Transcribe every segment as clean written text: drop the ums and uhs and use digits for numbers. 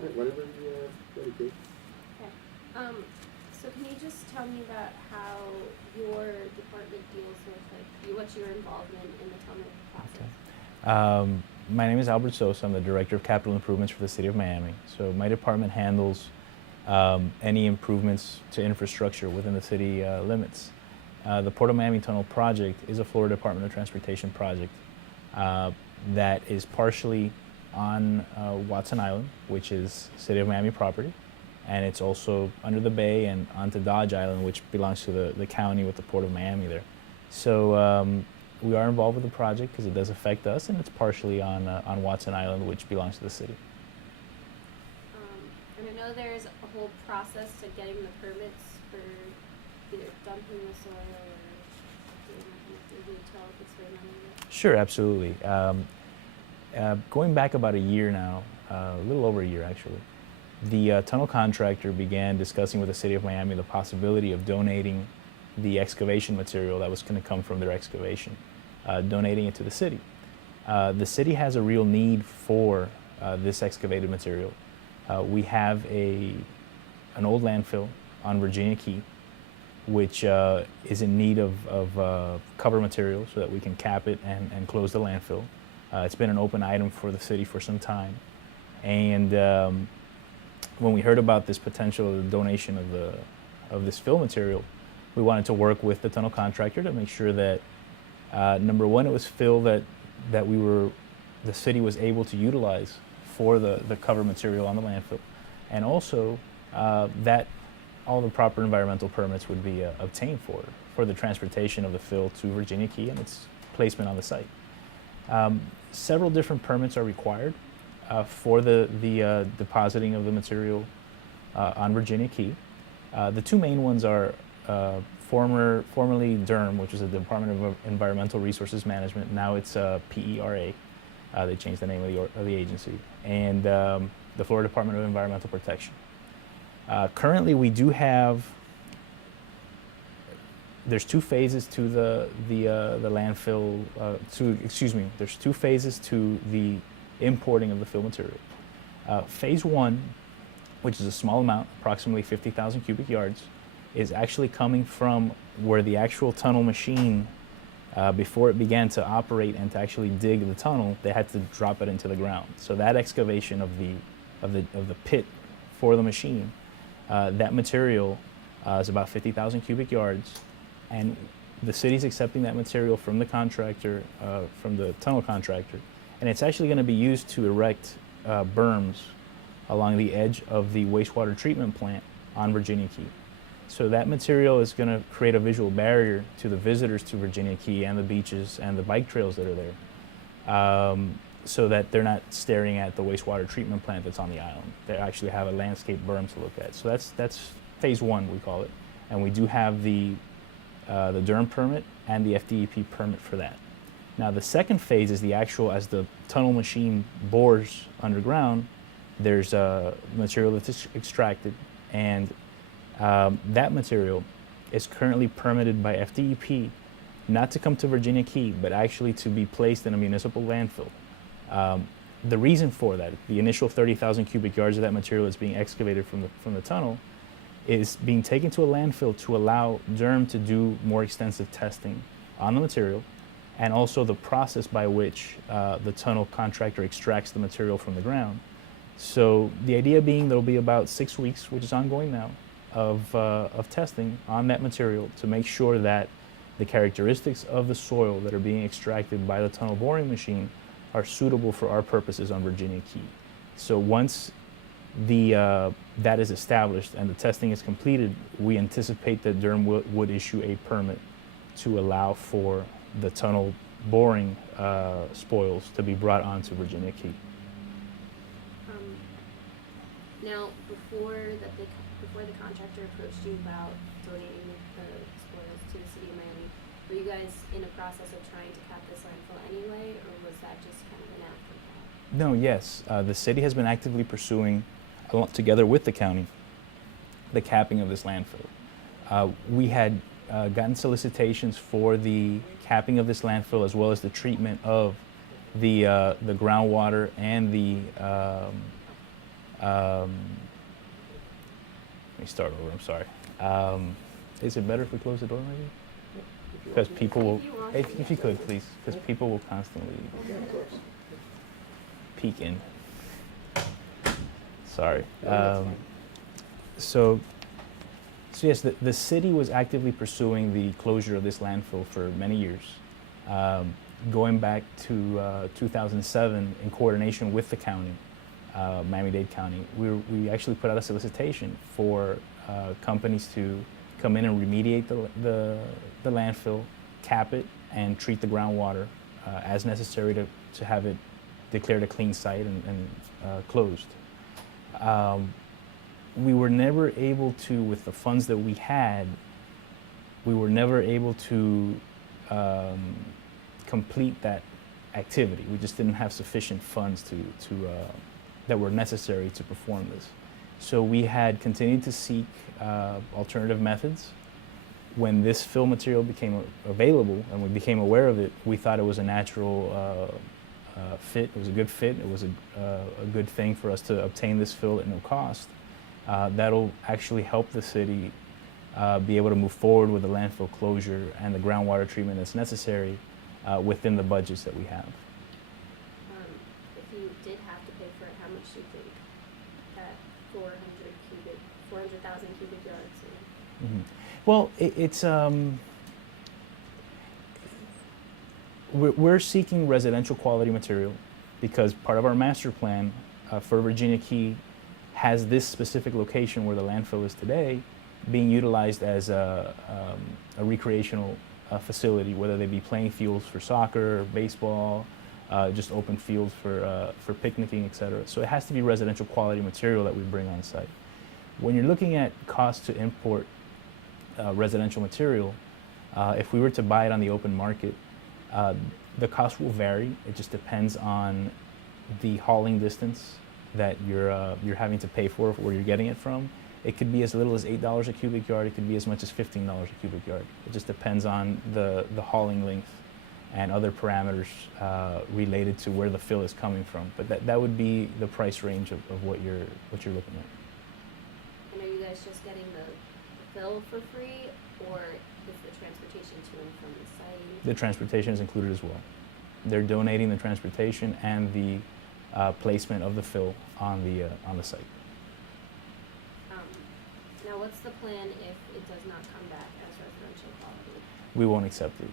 All right, whenever you are ready, Kate. Okay. So can you just tell me about how your department deals with what's your involvement in the tunnel process? My name is Albert Sosa. I'm the Director of Capital Improvements for the City of Miami. So my department handles any improvements to infrastructure within the city limits. The Port of Miami Tunnel project is a Florida Department of Transportation project that is partially on Watson Island, which is City of Miami property, and it's also under the bay and onto Dodge Island, which belongs to the county with the Port of Miami there. So we are involved with the project because it does affect us, and it's partially on Watson Island, which belongs to the city. And I know there's a whole process to getting the permits for either dumping the soil or doing that kind of thing. Can you tell if it's very money? Sure, absolutely. Going back about a year now, a little over a year actually, the tunnel contractor began discussing with the City of Miami the possibility of donating the excavation material that was going to come from their excavation, donating it to the city. The city has a real need for this excavated material. We have an old landfill on Virginia Key, which is in need of cover material so that we can cap it and close the landfill. It's been an open item for the city for some time. And when we heard about this potential donation of this fill material, we wanted to work with the tunnel contractor to make sure that, number one, it was fill that the city was able to utilize for the cover material on the landfill, and also that all the proper environmental permits would be obtained for the transportation of the fill to Virginia Key and its placement on the site. Several different permits are required for the depositing of the material on Virginia Key. The two main ones are formerly DERM, which is the Department of Environmental Resources Management. Now it's PERA. They changed the name of the agency, and the Florida Department of Environmental Protection. Currently, we do have. There's two phases to the landfill. There's two phases to the importing of the fill material. Phase one, which is a small amount, approximately 50,000 cubic yards, is actually coming from where the actual tunnel machine, before it began to operate and to actually dig the tunnel, they had to drop it into the ground. So that excavation of the pit for the machine, that material is about 50,000 cubic yards. And the city's accepting that material from the contractor, from the tunnel contractor, and it's actually going to be used to erect berms along the edge of the wastewater treatment plant on Virginia Key. So that material is going to create a visual barrier to the visitors to Virginia Key and the beaches and the bike trails that are there, so that they're not staring at the wastewater treatment plant that's on the island. They actually have a landscape berm to look at. So that's phase one, we call it, and we do have the DERM permit and the FDEP permit for that. Now the second phase is the actual, as the tunnel machine bores underground, there's material that's extracted, and that material is currently permitted by FDEP not to come to Virginia Key, but actually to be placed in a municipal landfill. The reason for that, the initial 30,000 cubic yards of that material is being excavated from the tunnel, is being taken to a landfill to allow DERM to do more extensive testing on the material, and also the process by which the tunnel contractor extracts the material from the ground. So the idea being there'll be about 6 weeks, which is ongoing now, of testing on that material to make sure that the characteristics of the soil that are being extracted by the tunnel boring machine are suitable for our purposes on Virginia Key. So once that is established and the testing is completed, we anticipate that DERM would issue a permit to allow for the tunnel boring spoils to be brought onto Virginia Key. Now, before the contractor approached you about donating the spoils to the city of Miami, were you guys in a process of trying to cap this landfill anyway, or was that just kind of an afterthought? No, yes. The city has been actively pursuing, together with the county, the capping of this landfill. We had gotten solicitations for the capping of this landfill, as well as the treatment of the groundwater and Let me start over. I'm sorry. Is it better if we close the door, maybe? If you Because want. people will, If you want. if you could, please, because people will constantly Yeah, of course. peek in. Sorry. No, that's fine. So yes, the city was actively pursuing the closure of this landfill for many years. Going back to 2007, in coordination with the county, Miami-Dade County, we actually put out a solicitation for companies to come in and remediate the landfill, cap it, and treat the groundwater as necessary to have it declared a clean site and closed. We were never able to, with the funds that we had, we were never able to complete that activity. We just didn't have sufficient funds that were necessary to perform this. So we had continued to seek alternative methods. When this fill material became available and we became aware of it, we thought it was a natural fit. It was a good fit. It was a good thing for us to obtain this fill at no cost. That'll actually help the city be able to move forward with the landfill closure and the groundwater treatment that's necessary within the budgets that we have. If you did have to pay for it, how much do you think that 400,000 cubic yards? Mm-hmm. Well, it's we're seeking residential quality material because part of our master plan for Virginia Key has this specific location where the landfill is today being utilized as a recreational facility, whether they be playing fields for soccer, baseball, just open fields for picnicking, etc. So it has to be residential quality material that we bring on site. When you're looking at cost to import residential material, if we were to buy it on the open market, the cost will vary. It just depends on the hauling distance that you're having to pay for where you're getting it from. It could be as little as $8 a cubic yard. It could be as much as $15 a cubic yard. It just depends on the hauling length and other parameters related to where the fill is coming from. But that would be the price range of what you're looking at. And are you guys just getting the fill for free, or is the transportation to and from the site? The transportation is included as well. They're donating the transportation and the placement of the fill on the site. Now, what's the plan if it does not come back as residential quality? We won't accept it.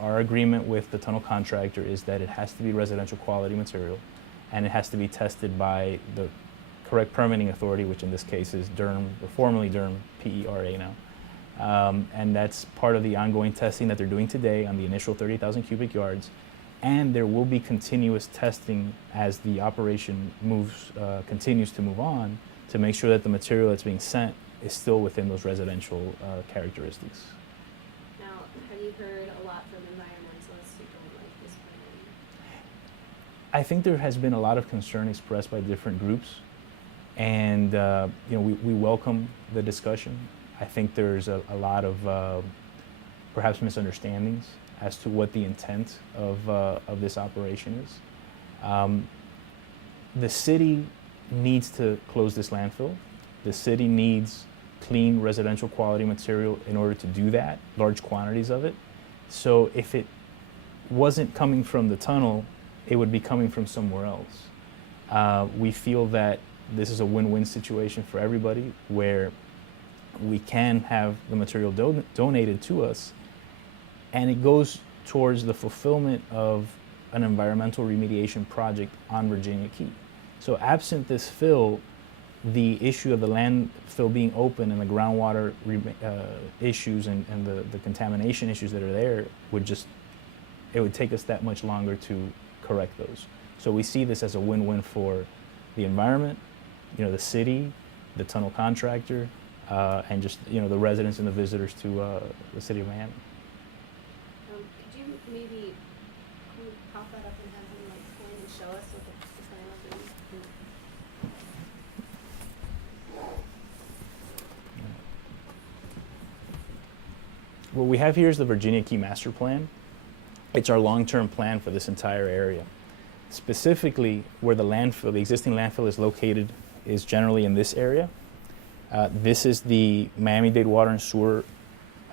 Our agreement with the tunnel contractor is that it has to be residential quality material, and it has to be tested by the correct permitting authority, which in this case is Durham, or formerly Durham, PERA now. And that's part of the ongoing testing that they're doing today on the initial 30,000 cubic yards. And there will be continuous testing as the operation continues to move on, to make sure that the material that's being sent is still within those residential characteristics. Now, have you heard a lot from environmentalists who don't like this plan? I think there has been a lot of concern expressed by different groups, and we welcome the discussion. I think there's a lot of perhaps misunderstandings as to what the intent of this operation is. The city needs to close this landfill. The city needs clean residential quality material in order to do that, large quantities of it. So if it wasn't coming from the tunnel, it would be coming from somewhere else. We feel that this is a win-win situation for everybody, where we can have the material donated to us, and it goes towards the fulfillment of an environmental remediation project on Virginia Key. So absent this fill, the issue of the landfill being open and the groundwater issues and the contamination issues that are there it would take us that much longer to correct those. So we see this as a win-win for the environment, the city, the tunnel contractor, and just the residents and the visitors to the city of Miami. Could you maybe pop that up and have him point and show us what the plan will be? What we have here is the Virginia Key Master Plan. It's our long-term plan for this entire area. Specifically, where the existing landfill is located is generally in this area. This is the Miami-Dade Water and Sewer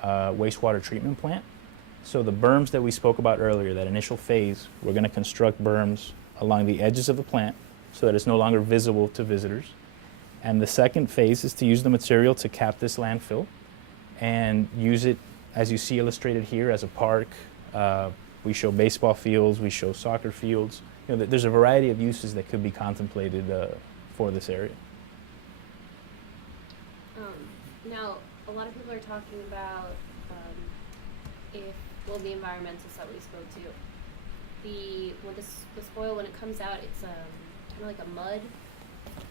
wastewater treatment plant. So the berms that we spoke about earlier, that initial phase, we're going to construct berms along the edges of the plant so that it's no longer visible to visitors. And the second phase is to use the material to cap this landfill and use it, as you see illustrated here, as a park. We show baseball fields, we show soccer fields. You know, there's a variety of uses that could be contemplated for this area. Now, a lot of people are talking about the environmentalists that we spoke to. The spoil, when it comes out, it's kind of like a mud,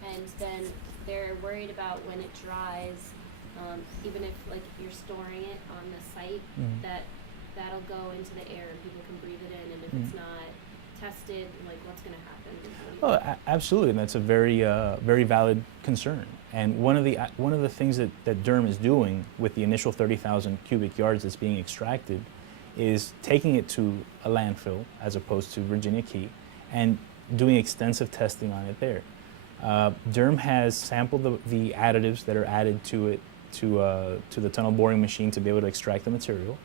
and then they're worried about when it dries, even if like you're storing it on the site, that'll go into the air and people can breathe it in, and if it's not tested, like what's going to happen? Oh, absolutely, and that's a very, very valid concern. And one of the things that Durham is doing with the initial 30,000 cubic yards that's being extracted is taking it to a landfill as opposed to Virginia Key and doing extensive testing on it there. Durham has sampled the additives that are added to it to the tunnel boring machine to be able to extract the material,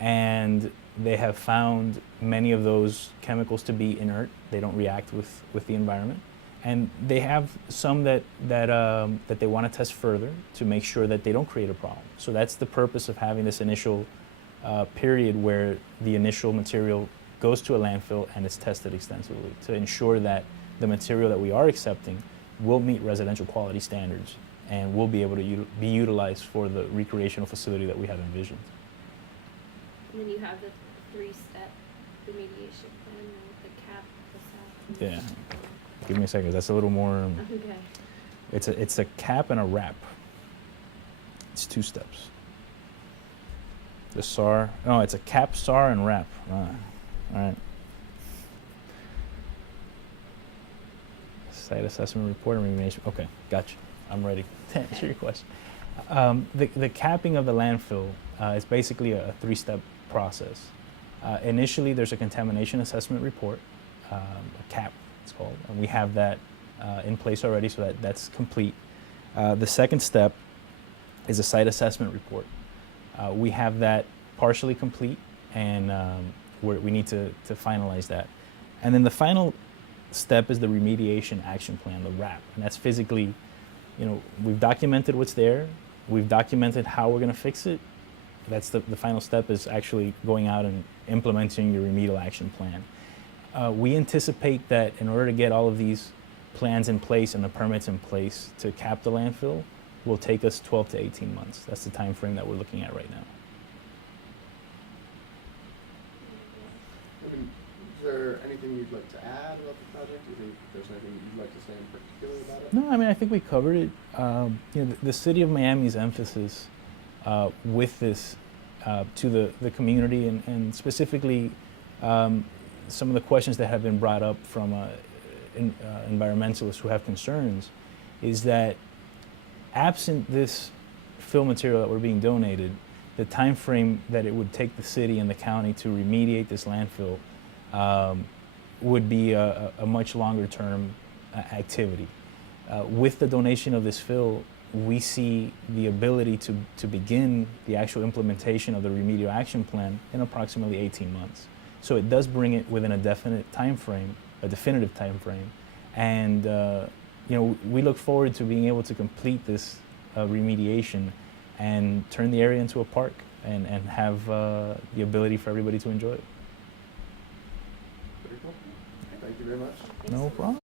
and they have found many of those chemicals to be inert. They don't react with the environment, and they have some that they want to test further to make sure that they don't create a problem. So that's the purpose of having this initial period where the initial material goes to a landfill and it's tested extensively to ensure that the material that we are accepting will meet residential quality standards and will be able to be utilized for the recreational facility that we have envisioned. And then you have the 3-step remediation plan, the cap, the SAP. Yeah. Give me a second. That's a little more. Okay. It's a cap and a wrap. It's 2 steps. The SAR. No, it's a cap, SAR, and wrap. All right. Site assessment report and remediation. Okay, gotcha. I'm ready to answer your question. The capping of the landfill is basically a 3-step process. Initially, there's a contamination assessment report, a CAP it's called, and we have that in place already, so that's complete. The second step is a site assessment report. We have that partially complete, and we need to finalize that. And then the final step is the remediation action plan, the RAP, and that's physically, we've documented what's there, we've documented how we're going to fix it. That's the final step, is actually going out and implementing your remedial action plan. We anticipate that in order to get all of these plans in place and the permits in place to cap the landfill will take us 12 to 18 months. That's the time frame that we're looking at right now. I mean, is there anything you'd like to add about the project? Do you think there's anything you'd like to say in particular about it? No, I mean, I think we covered it. The city of Miami's emphasis with this to the community and specifically some of the questions that have been brought up from environmentalists who have concerns is that absent this fill material that we're being donated, the time frame that it would take the city and the county to remediate this landfill would be a much longer term activity. With the donation of this fill, we see the ability to begin the actual implementation of the remedial action plan in approximately 18 months. So it does bring it within a definite time frame, a definitive time frame, and we look forward to being able to complete this remediation and turn the area into a park and have the ability for everybody to enjoy it. Very cool. Thank you very much. No problem.